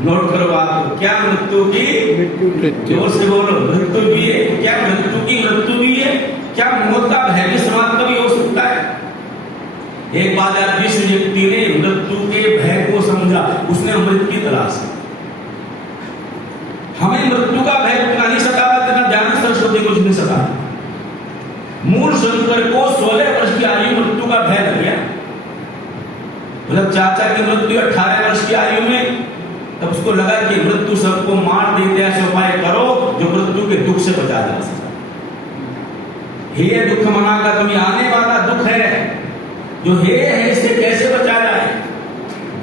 Note करो बात, क्या मृत्यु की जोर से बोलो, मृत्यु भी है क्या? मृत्यु की मृत्यु भी है क्या? मौत का भय भी समाप्त कभी हो सकता है? एक बात यार, जिस व्यक्ति ने मृत्यु के भय को समझा उसने अमृत की तलाश की। हमें मृत्यु का भय उतना नहीं सताता जितना ज्ञान सरस्वती को नहीं सताता। मूल शंकर को 16 वर्ष की आयु मृत्यु का भय लग गया। मतलब चाचा की मृत्यु 18 वर्ष की आयु में, तब उसको लगा कि मृत्यु सबको मार देते, ऐसे उपाय करो जो मृत्यु के दुख से बचा जा सके। हे दुख मना का तुम्हें आने वाला दुख है, जो हे है इससे कैसे बचा जाए?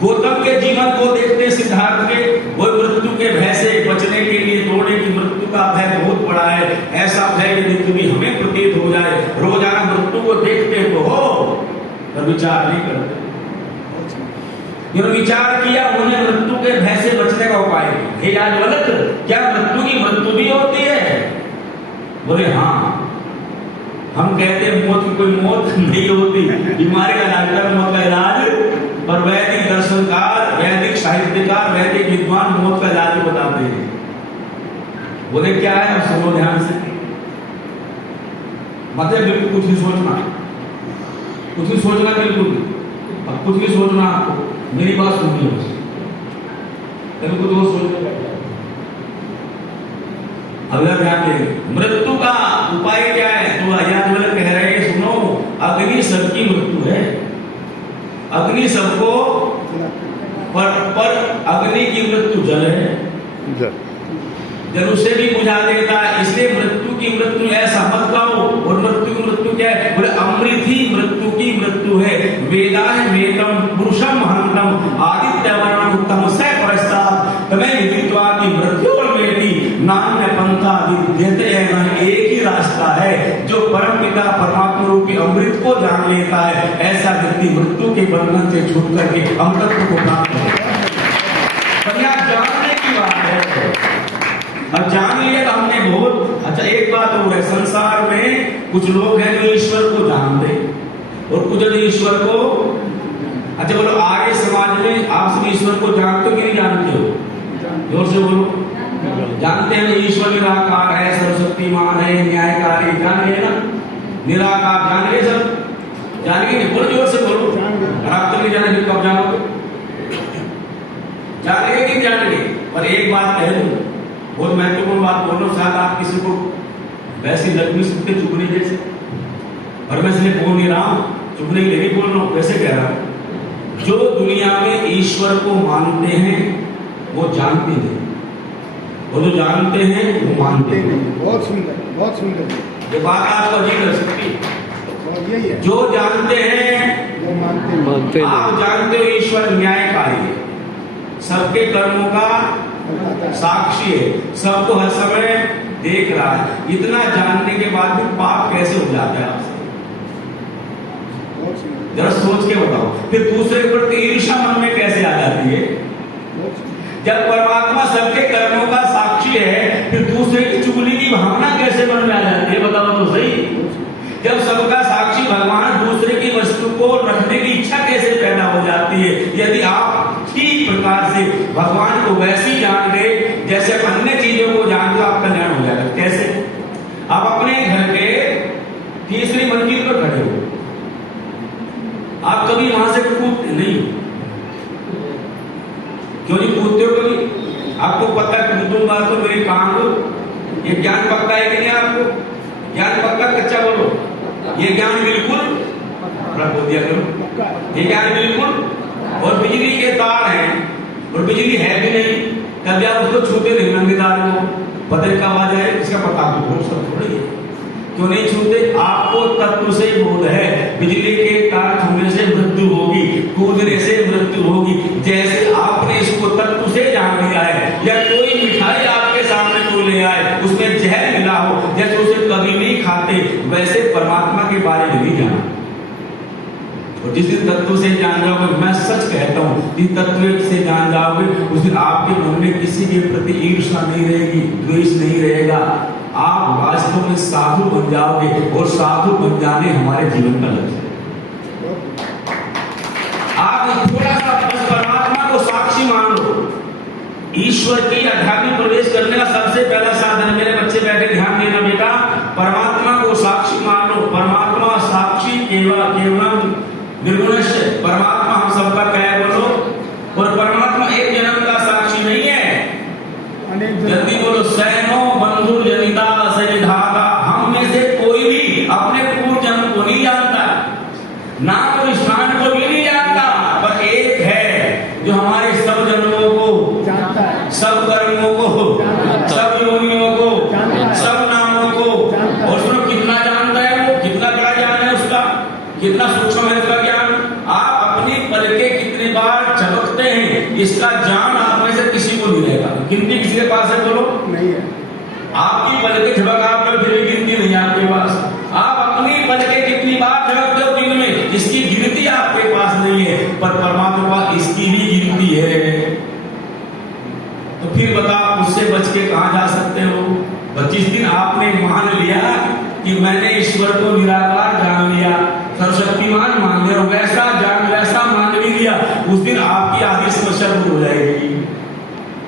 गौतम के जीवन को देखते सिद्धार्थ के, वो मृत्यु के भय से बचने के लिए तोड़ने की मृत्यु का भय बहुत बड़ा है। ऐसा भय यदि कभी हमें प्रतीत हो जाए, रोजाना मृत्यु को देखते तो हो पर विचार नहीं करते। जिन्होंने विचार किया उन्हें मृत्यु के भय से बचने का उपाय किया। हे याज्ञवल्क्य, क्या मृत्यु की मृत्यु भी होती है? बोले हाँ। हम कहते हैं मौत की कोई मौत नहीं होती, बीमारी का डॉक्टर मौत का इलाज, पर वैदिक दर्शनकार, वैदिक साहित्यकार, वैदिक विद्वान मौत का इलाज बताते हैं। बोले क्या है? अब सुनो ध्यान से, मतलब बिल्कुल कुछ नहीं सोचना, कुछ नहीं सोचना, बिल्कुल अब कुछ नहीं सोचना। आपको मेरी बात सुनिए बस, बिल्कुल तो सोचना। अगला ध्यान दें, मृत्यु का उपाय क्या है? तो याज्ञवल्क्य कह रहे हैं सुनो, अग्नि सबकी मृत्यु है, अग्नि सबको, पर अग्नि की मृत्यु जल है, जल उसे भी बुझा देता है। इसलिए मृत्यु की मृत्यु ऐसा मत कहो। और मृत्यु की मृत्यु क्या है? बोले अमृत ही मृत्यु की मृत्यु है। वेदा है वेदम पुरुषम हंतम आदित्य वर्णम उत्तम से परस्तात् तमें विदित्वा की मृत्यु और बेटी नान्य पंथा विद्यते है, नहीं एक ही रास्ता है। जो परम पिता परमात्मा रूपी अमृत को जान लेता है, ऐसा व्यक्ति मृत्यु के बंधन से छूट करके अमृत को प्राप्त करेगा। जानने की बात है, अब जान लिया तो हमने बहुत अच्छा। एक बात और है, संसार में कुछ लोग हैं जो ईश्वर को जानते और कुछ जो ईश्वर को, अच्छा बोलो आर्य समाज में आप सब ईश्वर को जानते हो कि नहीं जानते हो? जोर से बोलो। जानते हैं ईश्वर निराकार है, सर्वशक्तिमान है, न्यायकारी, जान गए ना? निराकार जान गए सब? जान गए? बोलो जोर से बोलो। आप तो नहीं जाने कब जानोगे? जान गए कि जान गए? पर एक बात कह दूं, बहुत महत्वपूर्ण बात बोल रहा हूं, शायद आप किसी को वैसे लग भी सकते चुगने जैसे, और मैं इसलिए बोल नहीं रहा हूं, चुगने के लिए बोल रहा हूं, वैसे कह रहा हूं। जो दुनिया में ईश्वर को मानते हैं वो जानते हैं, और जो जानते हैं वो मानते हैं। बहुत सुंदर, बहुत सुंदर। ये बात आपको अजीब लग सकती है। जो जानते हैं वो मानते हैं। आप जानते हो ईश्वर न्यायकारी है, सबके कर्मों का साक्षी है, सबको हर समय देख रहा है। इतना जानने के बाद भी पाप कैसे हो जाता है आपसे? जरा सोच के बताओ। फिर दूसरे के प्रति ईर्ष्या मन में कैसे आ जाती है? जब परमात्मा सबके कर्मों का साक्षी है, फिर दूसरे की चुगली की भावना कैसे मन में आ जाती है? बताओ तो सही। जब सबका साक्षी भगवान, दूसरे की वस्तु को रखने की इच्छा कैसे पैदा हो जाती है? यदि आप ठीक प्रकार से भगवान को वैसी जान गए जैसे अन्य चीजों को जान, तो आपका कल्याण हो जाएगा। कैसे? आप अपने घर के तीसरी मंजिल पर खड़े हो, आप कभी वहां से कूदते नहीं, क्यों नहीं कूदते हो कभी? आपको पता है कूदूंगा तो मेरी टांग, ये ज्ञान पक्का है कि नहीं? आपको ज्ञान पक्का कच्चा बोलो? ये ज्ञान बिल्कुल बोल दिया करो, ये ज्ञान बिल्कुल। और बिजली के तार हैं और बिजली है भी नहीं, तब आप उसको छूते नहीं, नंगे तार को पता कब आ जाए इसका पता आपको सब थोड़ी है। क्यों नहीं छूते? आपको तत्व से बोध है, बिजली के तार छूने से मृत्यु होगी, कूदने से मृत्यु होगी। जैसे आपने इसको तत्व से जान लिया है, या कोई मिठाई आपके सामने कोई ले आए उसमें जहर मिला हो, जैसे उसे कभी नहीं खाते, वैसे परमात्मा के बारे में नहीं जाना। और जिस दिन तत्व से जान जाओगे, मैं सच कहता हूँ, जिस तत्व से जान जाओगे उस दिन आपके मन में किसी के प्रति ईर्ष्या नहीं रहेगी, द्वेष नहीं रहेगा। आप वास्तव में साधु बन जाओगे, और साधु बन जाने हमारे जीवन का लक्ष्य है। आप थोड़ा सा बस परमात्मा को साक्षी मान लो, ईश्वर की आध्यात्मिक प्रवेश करने का सबसे पहला साधन, मेरे बच्चे बैठे ध्यान देना बेटा, परमात्मा को साक्षी मान लो। परमात्मा साक्षी केवलम निर्गुणस्य, परमात्मा हम सबका क्या बोलो, और परमात्मा एक जन्म का साक्षी नहीं है। जल्दी बोलो, सैनो बंधु जनिता सहिधाता, हम में से कोई भी अपने पूर्व जन्म को नहीं जानता, ना कोई स्थान को भी नहीं जानता, पर एक है जो हमारे सब जन्मों को जानता है, सब कर्मों को, सब योनियों को, सब नामों को, और सुनो कितना जानता है वो, कितना बड़ा ज्ञान है उसका, कितना सूक्ष्म है उसका ज्ञान। आप अपनी पलकें कितनी बार झपकते हैं, इसका ज्ञान आप में से किसी को नहीं रहेगा। गिनती किसी के पास है बोलो? नहीं है। आपकी पलकें झपक आप फिर भी गिनती नहीं है आपके पास। आप अपनी पलकें कितनी बार झपकते हो दिन में, इसकी गिनती आपके पास नहीं है, पर परमात्मा इसकी भी गिनती है। तो फिर बताओ उससे बच के कहां जा सकते हो। जिस दिन आपने मान लिया कि मैंने ईश्वर को निराकार जान लिया, सर्वशक्तिमान मान लिया, वैसा जान वैसा मान भी लिया, उस दिन आपकी आदि समस्या दूर हो जाएगी।